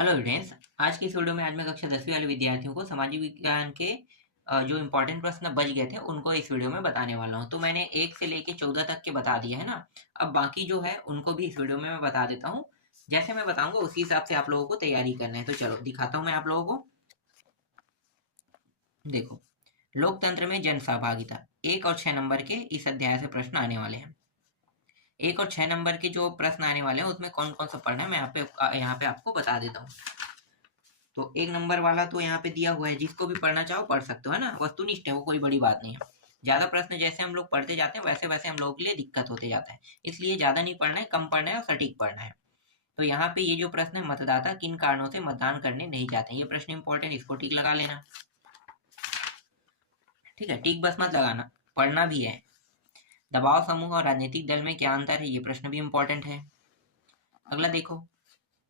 Hello students. आज की इस वीडियो में मैं कक्षा 10वीं वाले विद्यार्थियों को सामाजिक विज्ञान के जो इम्पोर्टेंट प्रश्न बच गए थे उनको इस वीडियो में बताने वाला हूं। तो मैंने 1 से लेके 14 तक के बता दिया है ना। अब बाकी जो है उनको भी इस वीडियो में मैं बता देता हूं। जैसे मैं बताऊंगा उसी हिसाब से आप लोगों को तैयारी करना है। तो चलो दिखाता हूं मैं आप लोगों को। देखो, लोकतंत्र में जन सहभागिता 1 और 6 नंबर के इस अध्याय से प्रश्न आने वाले हैं। 1 और 6 नंबर के जो प्रश्न आने वाले हैं उसमें कौन कौन सा पढ़ना है मैं यहाँ पे आपको बता देता हूँ। तो 1 नंबर वाला तो यहाँ पे दिया हुआ है, जिसको भी पढ़ना चाहो पढ़ सकते हो, है ना। वस्तुनिष्ठ है वो, कोई बड़ी बात नहीं है। ज्यादा प्रश्न जैसे हम लोग पढ़ते जाते हैं वैसे वैसे हम लोगों के लिए दिक्कत होते जाता है, इसलिए ज्यादा नहीं पढ़ना है, कम पढ़ना है और सटीक पढ़ना है। तो यहाँ पे ये जो प्रश्न है, मतदाता किन कारणों से मतदान करने नहीं जाते, ये प्रश्न इंपॉर्टेंट, इसको टिक लगा लेना। ठीक है, टिक बस मत लगाना, पढ़ना भी है। दबाव समूह और राजनीतिक दल में क्या अंतर है, ये प्रश्न भी इंपॉर्टेंट है। अगला देखो,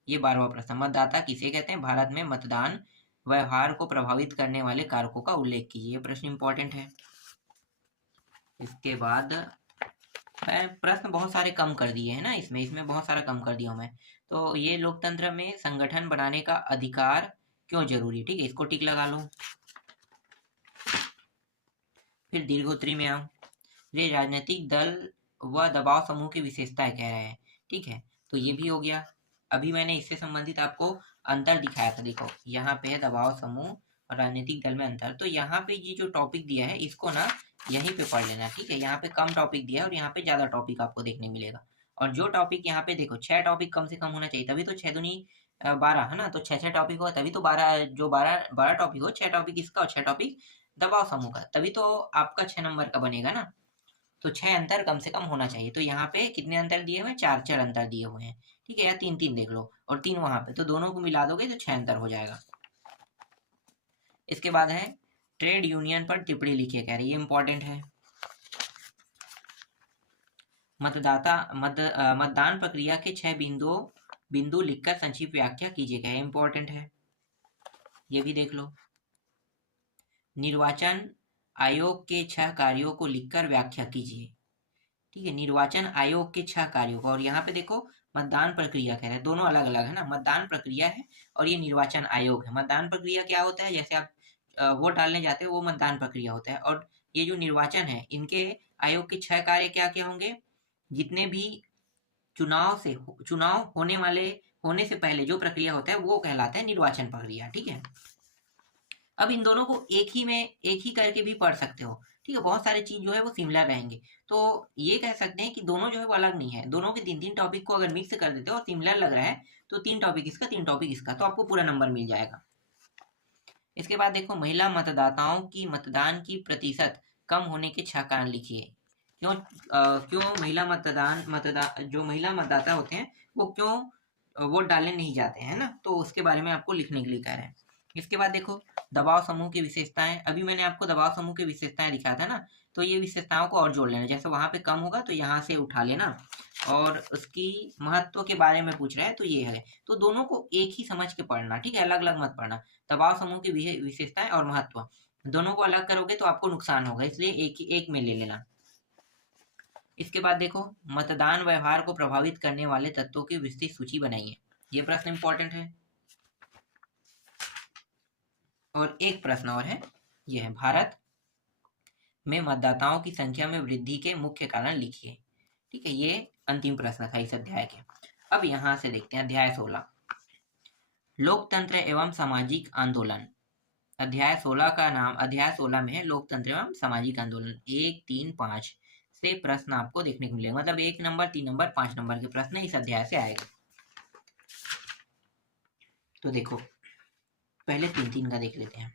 ये 12वां प्रश्न, मतदाता किसे कहते हैं, भारत में मतदान व्यवहार को प्रभावित करने वाले कारकों का उल्लेख कीजिए, ये प्रश्न इंपॉर्टेंट है। इसके बाद प्रश्न बहुत सारे कम कर दिए हैं ना, इसमें बहुत सारा कम कर दिया हूं मैं। तो ये लोकतंत्र में संगठन बनाने का अधिकार क्यों जरूरी है, ठीक है, इसको टिक लगा लो। फिर दीर्घोत्तरी में आओ, ये राजनीतिक दल व दबाव समूह की विशेषताएं कह रहे हैं, ठीक है, तो ये भी हो गया। अभी मैंने इससे संबंधित आपको अंतर दिखाया था, देखो यहाँ पे है दबाव समूह और राजनीतिक दल में अंतर। तो यहाँ पे ये जो टॉपिक दिया है इसको ना यहीं पे पढ़ लेना, ठीक है। यहाँ पे कम टॉपिक दिया है और यहाँ पे ज्यादा टॉपिक आपको देखने मिलेगा। और जो टॉपिक यहाँ पे देखो 6 टॉपिक कम से कम होना चाहिए, तभी तो 6 दूनी 12 है ना। तो 6 टॉपिक हो तभी तो 12, जो 12 टॉपिक हो, 6 टॉपिक इसका और 6 टॉपिक दबाव समूह का, तभी तो आपका 6 नंबर का बनेगा ना। तो 6 अंतर कम से कम होना चाहिए। तो यहाँ पे कितने अंतर दिए हुए हैं, 4 अंतर दिए हुए हैं, ठीक है, या 3 देख लो और 3 वहां पे, तो दोनों को मिला दोगे तो 6 अंतर हो जाएगा। इसके बाद है ट्रेड यूनियन पर टिप्पणी लिखिए, कह रही है, ये इंपॉर्टेंट है। मतदान प्रक्रिया के 6 बिंदु लिखकर संक्षिप्त व्याख्या कीजिए, क्या इंपॉर्टेंट है, ये भी देख लो। निर्वाचन आयोग के 6 कार्यों को लिखकर व्याख्या कीजिए, ठीक है, निर्वाचन आयोग के 6 कार्यों को। और यहाँ पे देखो मतदान प्रक्रिया कह रहे हैं, दोनों अलग अलग है ना, मतदान प्रक्रिया है और ये निर्वाचन आयोग है। मतदान प्रक्रिया क्या होता है, जैसे आप वोट डालने जाते हो, वो मतदान प्रक्रिया होता है। और ये जो निर्वाचन है, इनके आयोग के 6 कार्य क्या क्या होंगे, जितने भी चुनाव होने से पहले जो प्रक्रिया होता है वो कहलाता है निर्वाचन प्रक्रिया, ठीक है। अब इन दोनों को एक ही करके भी पढ़ सकते हो, ठीक है, बहुत सारी चीज जो है वो सिमिलर रहेंगे। तो ये कह सकते हैं कि दोनों जो है वो अलग नहीं है, दोनों के 3 टॉपिक को अगर मिक्स कर देते हो और सिमिलर लग रहा है तो 3 टॉपिक इसका 3 टॉपिक इसका, तो आपको पूरा नंबर मिल जाएगा। इसके बाद देखो, महिला मतदाताओं की मतदान की प्रतिशत कम होने के 6 कारण लिखिए। क्यों जो महिला मतदाता होते हैं वो क्यों वोट डालने नहीं जाते हैं ना, तो उसके बारे में आपको लिखने के लिए कह रहे हैं। इसके बाद देखो, दबाव समूह की विशेषताएं, अभी मैंने आपको दबाव समूह की विशेषताएं दिखाया था ना, तो ये विशेषताओं को और जोड़ लेना, जैसे वहां पे कम होगा तो यहाँ से उठा लेना। और उसकी महत्व के बारे में पूछ रहे हैं तो ये है, तो दोनों को एक ही समझ के पढ़ना, ठीक है, अलग अलग मत पढ़ना। दबाव समूह की विशेषताएं और महत्व दोनों को अलग करोगे तो आपको नुकसान होगा, इसलिए एक में ले लेना। इसके बाद देखो, मतदान व्यवहार को प्रभावित करने वाले तत्वों की विस्तृत सूची बनाइए, ये प्रश्न इंपॉर्टेंट है। और एक प्रश्न और है, यह है, भारत में मतदाताओं की संख्या में वृद्धि के मुख्य कारण लिखिए, ठीक है, ये अंतिम प्रश्न था इस अध्याय के। अब यहां से देखते हैं अध्याय 16, लोकतंत्र एवं सामाजिक आंदोलन। अध्याय 16 में है लोकतंत्र एवं सामाजिक आंदोलन। 1, 3, 5 से प्रश्न आपको देखने को मिलेगा, मतलब 1 नंबर, 3 नंबर, 5 नंबर के प्रश्न इस अध्याय से आएगा। तो देखो, पहले 3 का देख लेते हैं।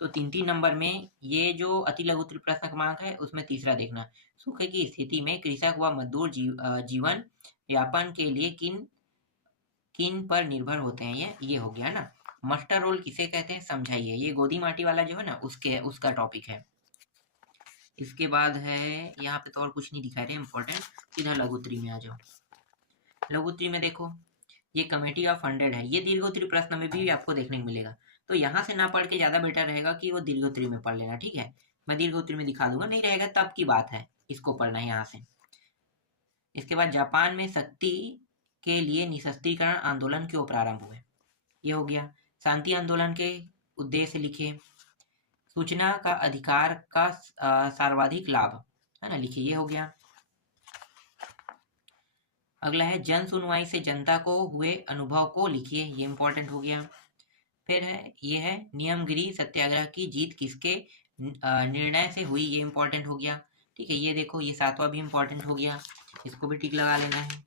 तो 3 नंबर में ये जो अति लघु प्रश्न क्रमांक है उसमें तीसरा देखना, सूखे की स्थिति में कृषक व मजदूर जीवन यापन के लिए किन किन पर निर्भर होते हैं, ये हो गया ना। मास्टर रोल किसे कहते हैं समझाइए, ये गोदी माटी वाला जो है ना उसका टॉपिक है। इसके बाद है, यहाँ पे तो और कुछ नहीं दिखा रहे इंपॉर्टेंट, सीधा लघुत्तरी में आ जाओ। लघुत्तरी में देखो, ये कमेटी ऑफ 100 है, ये दीर्घोत्तरी प्रश्न में भी आपको देखने को मिलेगा। तो यहाँ से ना पढ़ के ज्यादा बेटर रहेगा कि वो दीर्घोत्तरी में पढ़ लेना, ठीक है, मैं दीर्घोत्तरी में दिखा दूंगा, नहीं रहेगा तब की बात है, इसको पढ़ना है यहाँ से। इसके बाद जापान में शक्ति के लिए निशस्त्रीकरण आंदोलन क्यों प्रारंभ हुए, ये हो गया। शांति आंदोलन के उद्देश्य लिखे। सूचना का अधिकार का सर्वाधिक लाभ, है ना, लिखिए, ये हो गया। अगला है जन सुनवाई से जनता को हुए अनुभव को लिखिए, ये इंपॉर्टेंट हो गया। फिर है ये है नियमगिरी सत्याग्रह की जीत किसके निर्णय से हुई, ये इंपॉर्टेंट हो गया। ठीक है, ये देखो, ये 7वां भी इंपॉर्टेंट हो गया, इसको भी टिक लगा लेना है।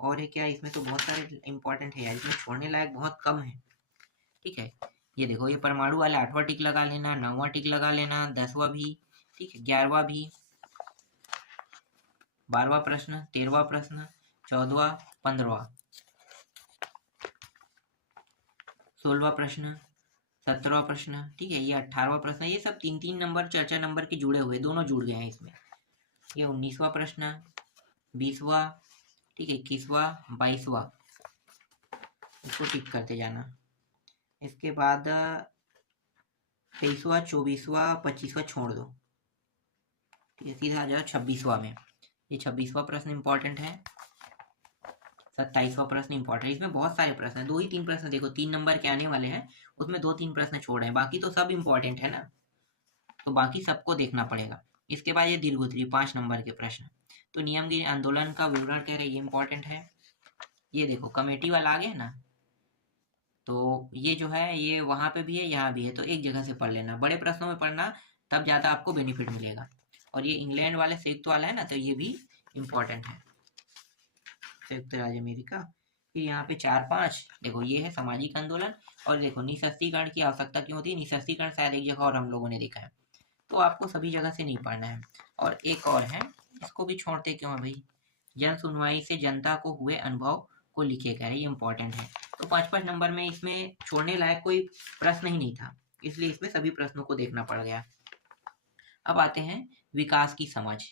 और है क्या, इसमें तो बहुत सारे इंपॉर्टेंट है यार, इसमें छोड़ने लायक बहुत कम है। ठीक है, ये देखो, ये परमाणु वाला 8वां टिक लगा लेना, 9वां टिक लगा लेना, 10वां भी, ठीक है, 11वां भी, 12वां प्रश्न, 13वां प्रश्न, 14वां, 15वां, 16वां प्रश्न, 17वां प्रश्न, ठीक है, ये 18वां प्रश्न, ये सब 3-3 नंबर, 4-4 नंबर के जुड़े हुए, दोनों जुड़ गए हैं इसमें। ये 19वां प्रश्न, 20वां, ठीक है, 21वां, 22वां, इसको टिक करते जाना। इसके बाद 23वां, 24वां, 25वां छोड़ दो। ठीक है, सीधा आ जाओ 26वां में। ये 26वां प्रश्न इंपॉर्टेंट है। 27वां प्रश्न इंपॉर्टेंट है। इसमें बहुत सारे प्रश्न है, 2 ही 3 प्रश्न देखो 3 नंबर के आने वाले हैं, उसमें 2-3 प्रश्न छोड़ रहे हैं, बाकी तो सब इंपॉर्टेंट है ना, तो बाकी सबको देखना पड़ेगा। इसके बाद ये दीर्घोत्तरी 5 नंबर के प्रश्न, तो नियमगिरी आंदोलन का विवरण कह रहे, ये इंपॉर्टेंट है। ये देखो कमेटी वाला आ गया ना, तो ये जो है ये वहां पे भी है, यहाँ भी है, तो एक जगह से पढ़ लेना, बड़े प्रश्नों में पढ़ना, तब ज्यादा आपको बेनिफिट मिलेगा। और ये इंग्लैंड वाले संयुक्त वाला है ना, तो ये भी इंपॉर्टेंट है, संयुक्त राज्य अमेरिका। फिर यहाँ पे 4-5 देखो, ये है सामाजिक आंदोलन। और देखो निःशस्त्रीकरण की आवश्यकता क्यों होती है, निःशस्त्रीकरण शायद एक जगह और हम लोगों ने देखा है, तो आपको सभी जगह से नहीं पढ़ना है। और एक और है, इसको भी छोड़ते क्यों है भाई, जन सुनवाई से जनता को हुए अनुभव को लिखे, कह रहे, ये इंपॉर्टेंट है। तो 5-5 नंबर में इसमें छोड़ने लायक कोई प्रश्न ही नहीं था, इसलिए इसमें सभी प्रश्नों को देखना पड़ गया। अब आते हैं विकास की समझ,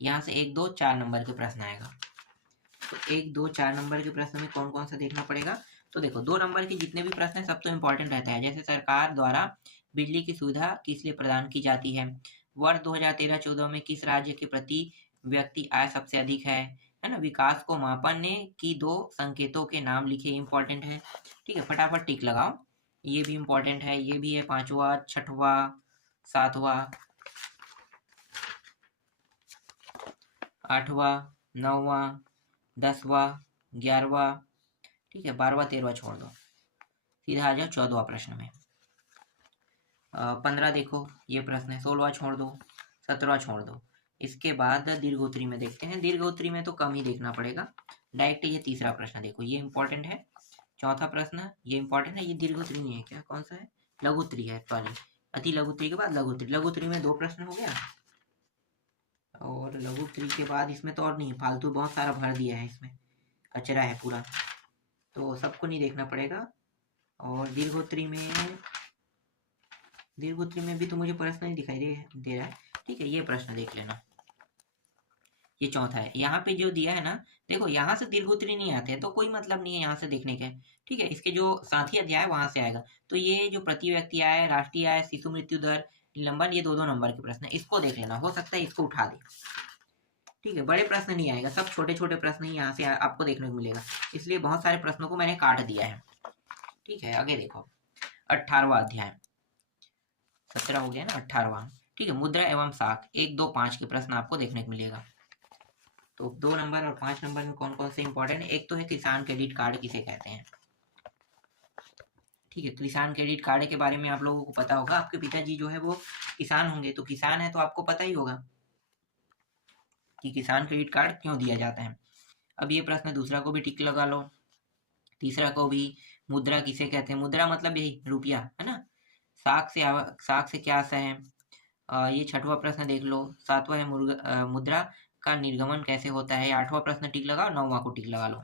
यहाँ से 1, 2, 4 नंबर के प्रश्न आएगा। तो 1, 2, 4 नंबर के प्रश्न में कौन कौन सा देखना पड़ेगा, तो देखो 2 नंबर के जितने भी प्रश्न हैं सब तो इंपॉर्टेंट रहता है, जैसे सरकार द्वारा बिजली की सुविधा किस लिए प्रदान की जाती है, वर्ष 2013-14 में किस राज्य के प्रति व्यक्ति आय सबसे अधिक है ना, विकास को मापने की 2 संकेतों के नाम लिखे, इंपॉर्टेंट है। ठीक है, फटाफट टिक लगाओ, ये भी इंपॉर्टेंट है, ये भी है, 5वां, 6वां, 7वां, 8वां, 9वां, 10वां, 11वां, ठीक है, 12वां, 13वां छोड़ दो, सीधा आ जाओ 14वां प्रश्न में। 15 देखो ये प्रश्न है, 16वां छोड़ दो, 17वां छोड़ दो। इसके बाद दीर्घोत्तरी में देखते हैं, दीर्घोत्तरी में तो कम ही देखना पड़ेगा, डायरेक्ट ये 3रा प्रश्न देखो, ये इंपॉर्टेंट है। 4था प्रश्न ये इंपॉर्टेंट है, ये दीर्घोत्तरी नहीं है क्या, कौन सा है, लघुत्तरी है, सॉरी, अति लघुत्तरी के बाद लघुत्तरी, लघुत्तरी में 2 प्रश्न हो गया, और लघुत्तरी के बाद इसमें तो और नहीं, फालतू बहुत सारा भर दिया है, इसमें कचरा है पूरा, तो सबको नहीं देखना पड़ेगा। और दीर्घोत्तरी में भी तो मुझे प्रश्न नहीं दिखाई दे रहा है, ठीक है, ये प्रश्न देख लेना, ये 4था है। यहाँ पे जो दिया है ना, देखो यहाँ से दीर्घोत्तरी नहीं आते हैं तो कोई मतलब नहीं है यहाँ से देखने के, ठीक है, इसके जो साथी अध्याय वहां से आएगा, तो ये जो प्रति व्यक्ति आय, राष्ट्रीय आय, शिशु मृत्यु दर, निलंबन, ये 2-2 नंबर के प्रश्न है, इसको देख लेना, हो सकता है इसको उठा दे, ठीक है, बड़े प्रश्न नहीं आएगा, सब छोटे छोटे प्रश्न ही यहाँ से आपको देखने को मिलेगा, इसलिए बहुत सारे प्रश्नों को मैंने काट दिया है। ठीक है, आगे देखो 18वां अध्याय, 17 हो गया ना, 18वां, ठीक है, मुद्रा एवं साख, 1, 2, 5 के प्रश्न आपको देखने को मिलेगा। तो 2 नंबर और 5 नंबर में कौन कौन से इंपॉर्टेंट है, एक तो है किसान क्रेडिट कार्ड किसे कहते हैं, ठीक है, तो किसान क्रेडिट कार्ड के बारे में आप लोगों को पता होगा, आपके पिताजी जो है वो किसान होंगे, तो किसान है तो आपको पता ही होगा कि किसान क्रेडिट कार्ड क्यों दिया जाता है। अब ये प्रश्न दूसरा को भी टिक लगा लो, तीसरा को भी, मुद्रा किसे कहते हैं, मुद्रा मतलब यही रुपया है ना, साख से क्या आशा है, ये 6वां प्रश्न देख लो, 7वां है मुद्रा का निर्गमन कैसे होता है, 8वां प्रश्न टिक लगाओ, 9वां को टिक लगा लो।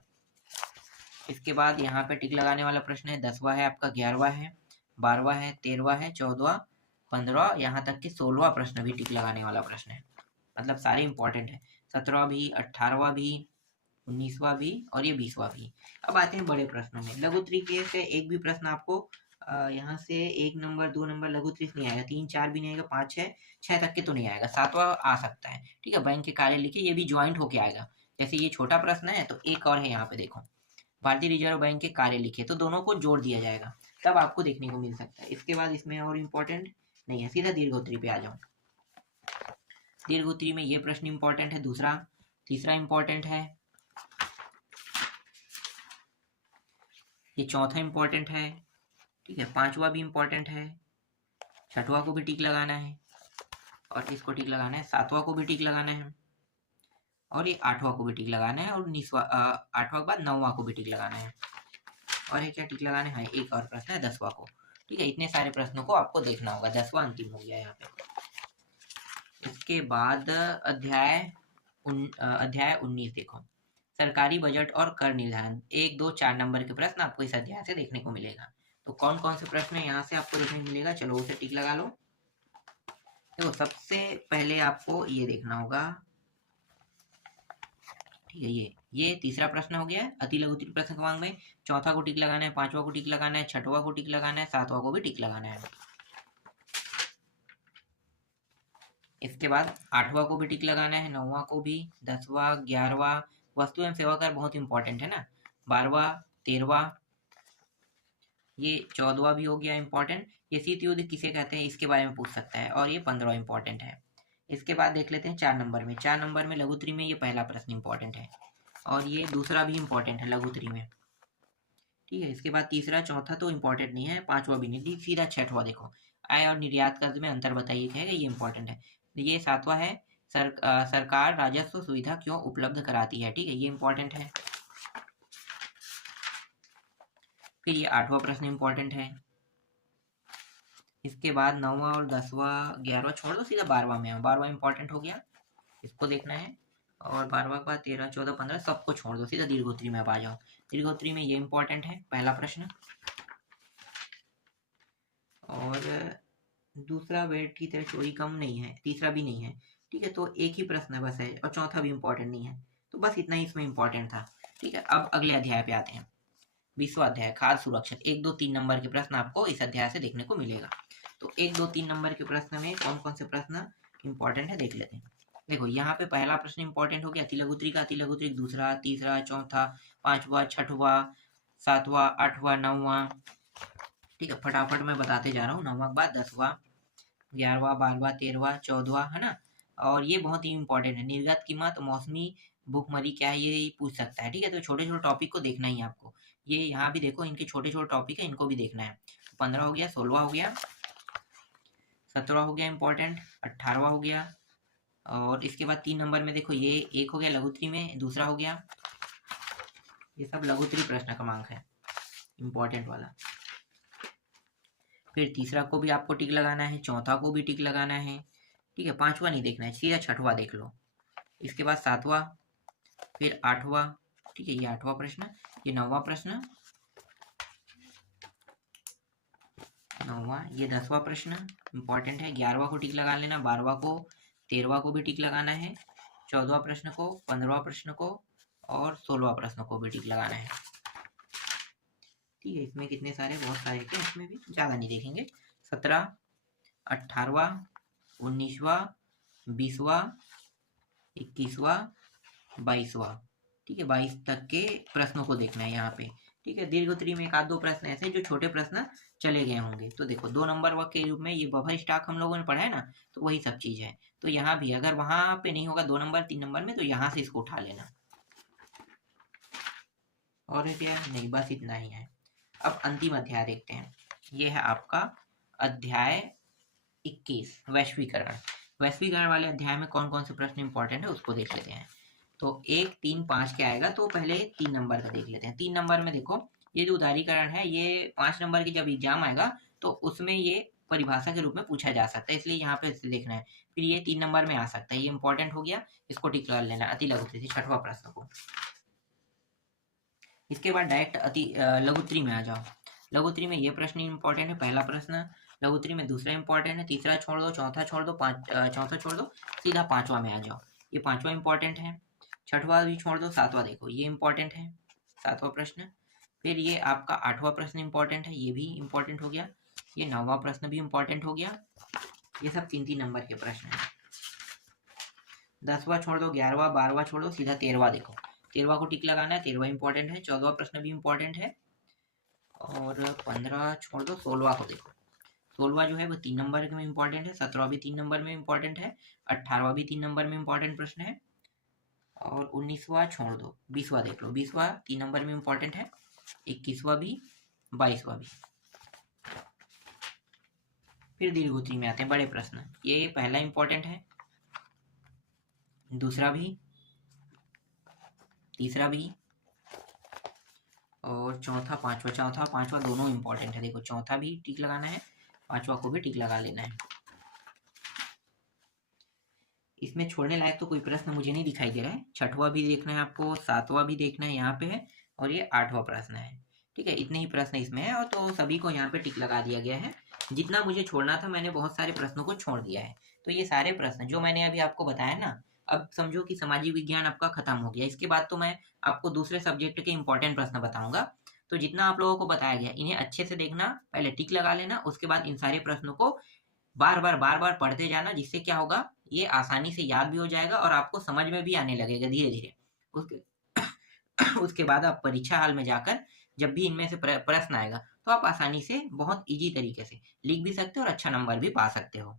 इसके बाद यहाँ पे टिक लगाने वाला प्रश्न है 10वां है आपका, 11वां है, 12वां है, 13वां है, 14वां, 15वां, यहाँ तक कि 16वां प्रश्न भी टिक लगाने वाला प्रश्न है, मतलब सारे इंपॉर्टेंट है, 17वां भी, 18वां भी, 19वां भी, और ये 20वां भी। अब आते हैं बड़े प्रश्नों में, लघुत्तरी से एक भी प्रश्न आपको यहाँ से 1 नंबर 2 नंबर लघुत्तरी नहीं आएगा, 3 4 भी नहीं आएगा, 5 6 तक के तो नहीं आएगा, 7वां आ सकता है, ठीक है, बैंक के कार्य लिखिए, ये भी ज्वाइंट होके आएगा, जैसे ये छोटा प्रश्न है तो एक और है यहाँ पे देखो, भारतीय रिजर्व बैंक के कार्य लिखे, तो दोनों को जोड़ दिया जाएगा, तब आपको देखने को मिल सकता है। इसके बाद इसमें और इम्पोर्टेंट नहीं है, सीधा दीर्घोत्तरी पे आ जाऊं। दीर्घोत्तरी में ये प्रश्न इम्पोर्टेंट है, दूसरा, तीसरा इम्पोर्टेंट है, ये चौथा इम्पोर्टेंट है, ठीक है, पांचवा भी इम्पोर्टेंट है, छठवा को भी टिक लगाना है, और इसको टिक लगाना है, सातवां को भी टिक लगाना है, और ये आठवां को भी टिक लगाना है, और आठवां के बाद नौवां को भी टिक लगाना है, और ये क्या टिक लगाना है, एक और प्रश्न है 10वां को। ठीक है, इतने सारे प्रश्नों को आपको देखना होगा। 10वां अंतिम हो गया यहाँ पे। इसके बाद अध्याय 19 देखो, सरकारी बजट और कर निर्धारण, 1, 2, 4 नंबर के प्रश्न आपको इस अध्याय से देखने को मिलेगा। तो कौन कौन से प्रश्न यहाँ से आपको देखने को मिलेगा, चलो उसे टिक लगा लो। देखो सबसे पहले आपको ये देखना होगा, ठीक है, ये तीसरा प्रश्न हो गया है, अति लघु उत्तरीय प्रश्न क्रमांक में। चौथा को टिक लगाना है, पांचवा को टिक लगाना है, छठवा को टिक लगाना है, सातवां को भी टिक लगाना है। इसके बाद आठवां को भी टिक लगाना है, नौवां को भी, 10वां, 11वां, वस्तु एवं सेवा कर बहुत इंपॉर्टेंट है ना, 12वां, 13वां, ये 14वां भी हो गया इंपॉर्टेंट। ये शीत युद्ध किसे कहते हैं इसके बारे में पूछ सकता है, और ये 15वां इंपॉर्टेंट है। इसके बाद देख लेते हैं 4 नंबर में। 4 नंबर में लघु उत्तरी में ये पहला प्रश्न इंपॉर्टेंट है, और ये दूसरा भी इंपॉर्टेंट है लघु उत्तरी में। ठीक है, इसके बाद तीसरा, चौथा तो इंपॉर्टेंट नहीं है, पांचवा भी नहीं, सीधा छठवां देखो, आय और निर्यात कर्ज में अंतर बताइए कहेगा, ये इंपॉर्टेंट है। ये सातवां है, सरकार राजस्व सुविधा क्यों उपलब्ध कराती है, ठीक है, ये इंपॉर्टेंट है। फिर ये 8वां प्रश्न इंपॉर्टेंट है। इसके बाद 9वां और 10वां 11वां छोड़ दो, सीधा 12वां में है, 12वां इंपॉर्टेंट हो गया, इसको देखना है। और 12वां के बाद 13, 14, 15 सबको छोड़ दो, सीधा दीर्घोत्तरी में अब आ जाओ। दीर्घोत्तरी में ये इंपॉर्टेंट है, पहला प्रश्न, और दूसरा वेट की तरह चोरी कम नहीं है, तीसरा भी नहीं है, ठीक है, तो एक ही प्रश्न बस है, और चौथा भी इंपॉर्टेंट नहीं है, तो बस इतना ही इसमें इंपॉर्टेंट था। ठीक है, अब अगले अध्याय पे आते हैं, 20वां अध्याय, खाद्य सुरक्षा। 1, 2, 3 नंबर के प्रश्न आपको इस अध्याय से देखने को मिलेगा। तो 1, 2, 3 नंबर के प्रश्न में कौन कौन से प्रश्न इंपॉर्टेंट है देख लेते हैं। देखो यहाँ पे पहला प्रश्न इंपॉर्टेंट हो गया अति लघु उत्तरी का, अति लघु उत्तरी दूसरा, तीसरा, चौथा, पांचवा, छठवा, सातवां, आठवां, नौवां। ठीक है, फटाफट मैं बताते जा रहा हूँ। 9वां के बाद 10वां, 11वां, 12वां, 13वां, 14वां, है ना। और ये बहुत ही इंपॉर्टेंट है, निर्गत कीमत, मौसमी भुखमरी क्या है, ये पूछ सकता है। ठीक है, तो छोटे छोटे टॉपिक को देखना ही आपको। ये यहाँ भी देखो, इनके छोटे छोटे टॉपिक है, इनको भी देखना है। 15 हो गया, 16वां हो गया, 17वां हो गया इंपॉर्टेंट, 18वां हो गया, और इसके बाद 3 नंबर में देखो ये एक हो गया लघु उत्तरी में, दूसरा हो गया, ये सब लघु उत्तरी प्रश्न क्रमांक है इंपॉर्टेंट वाला। फिर तीसरा को भी आपको टिक लगाना है, चौथा को भी टिक लगाना है, ठीक है, पांचवा नहीं देखना है, सीधा छठवां देख लो। इसके बाद 7वां, फिर 8वां, ठीक है, ये 8वां प्रश्न, ये 9वां प्रश्न, 9वां, ये 10वां प्रश्न इंपॉर्टेंट है, 11वां को टिक लगा लेना, 12वां को, 13वां को भी टिक लगाना है, 14वां प्रश्न को, 15वां प्रश्न को, और 16वां प्रश्न को भी टिक लगाना है। ठीक है, इसमें कितने सारे, बहुत सारे थे, इसमें भी ज़्यादा नहीं देखेंगे। 17, 18वां, 19वां, 20वां, 21वां, 22वां, ठीक है, 22 तक के प्रश्नों को देखना है यहाँ पे। ठीक है, दीर्घ उत्तरी में एक आध दो प्रश्न ऐसे जो छोटे प्रश्न चले गए होंगे, तो देखो 2 नंबर के रूप में ये बफर स्टॉक हम लोगों ने पढ़ा है ना, तो वही सब चीज़ है। तो यहाँ भी अगर वहां पे नहीं होगा 2 नंबर 3 नंबर में, तो यहाँ से इसको उठा लेना। और क्या, नहीं, बस इतना ही है। अब अंतिम अध्याय देखते हैं, ये है आपका अध्याय 21, वैश्वीकरण। वैश्वीकरण वाले अध्याय में कौन कौन से प्रश्न इंपॉर्टेंट है उसको देख लेते हैं। तो 1, 3, 5 के आएगा, तो पहले 3 नंबर का देख लेते हैं। 3 नंबर में देखो, ये जो उदारीकरण है, ये 5 नंबर की जब एग्जाम आएगा तो उसमें ये परिभाषा के रूप में पूछा जा सकता है, इसलिए यहाँ पे देखना है। फिर ये 3 नंबर में आ सकता है, ये इंपॉर्टेंट हो गया, इसको टिक कर लेना, अति लघु उत्तरी, 6वां प्रश्न को। इसके बाद डायरेक्ट लघु उत्तरी में आ जाओ। लघु उत्तरी में ये प्रश्न इंपॉर्टेंट है, पहला प्रश्न। लघु उत्तरी में दूसरा इंपॉर्टेंट है, तीसरा छोड़ दो, चौथा छोड़ दो, चौथा छोड़ दो, सीधा 5वां में आ जाओ, ये 5वां इंपॉर्टेंट है। 6वां भी छोड़ दो, 7वां देखो, ये इंपॉर्टेंट है, 7वां प्रश्न। फिर ये आपका 8वां प्रश्न इंपॉर्टेंट है, ये भी इंपॉर्टेंट हो गया। ये 9वां प्रश्न भी इंपॉर्टेंट हो गया। ये सब 3-3 नंबर के प्रश्न है। 10वां छोड़ दो, 11वां, 12वां छोड़ दो, सीधा 13वां देखो। 13वां को टिक लगाना है, 13वां इंपॉर्टेंट है, 14वां प्रश्न भी इंपॉर्टेंट है, और 15 छोड़ दो, 16वां को देखो। 16वां जो है वो 3 नंबर में इंपॉर्टेंट है, 17वां भी 3 नंबर में इंपॉर्टेंट है, 18वां भी 3 नंबर में इंपॉर्टेंट प्रश्न है, और 19वां छोड़ दो, 20वां देख लो, 20वां 3 नंबर में इंपॉर्टेंट है, 21वां भी, 22वां भी। फिर दीर्घोत्तरी में आते हैं बड़े प्रश्न। ये पहला इंपॉर्टेंट है, दूसरा भी, तीसरा भी, और चौथा पांचवा दोनों इंपॉर्टेंट है। देखो चौथा भी टिक लगाना है, पांचवा को भी टिक लगा लेना है। इसमें छोड़ने लायक तो कोई प्रश्न मुझे नहीं दिखाई दे रहा है। छठवां भी देखना है आपको, सातवां भी देखना है, यहाँ पे है, और ये 8वां प्रश्न है। ठीक है, इतने ही प्रश्न इसमें है, और तो सभी को यहाँ पे टिक लगा दिया गया है। जितना मुझे छोड़ना था मैंने बहुत सारे प्रश्नों को छोड़ दिया है। तो ये सारे प्रश्न जो मैंने अभी आपको बताया ना, अब समझो कि सामाजिक विज्ञान आपका खत्म हो गया। इसके बाद तो मैं आपको दूसरे सब्जेक्ट के इंपॉर्टेंट प्रश्न बताऊंगा। तो जितना आप लोगों को बताया गया इन्हें अच्छे से देखना, पहले टिक लगा लेना, उसके बाद इन सारे प्रश्नों को बार बार पढ़ते जाना, जिससे क्या होगा, ये आसानी से याद भी हो जाएगा और आपको समझ में भी आने लगेगा धीरे धीरे। उसके उसके बाद आप परीक्षा हाल में जाकर जब भी इनमें से प्रश्न आएगा तो आप आसानी से बहुत इजी तरीके से लिख भी सकते हो और अच्छा नंबर भी पा सकते हो।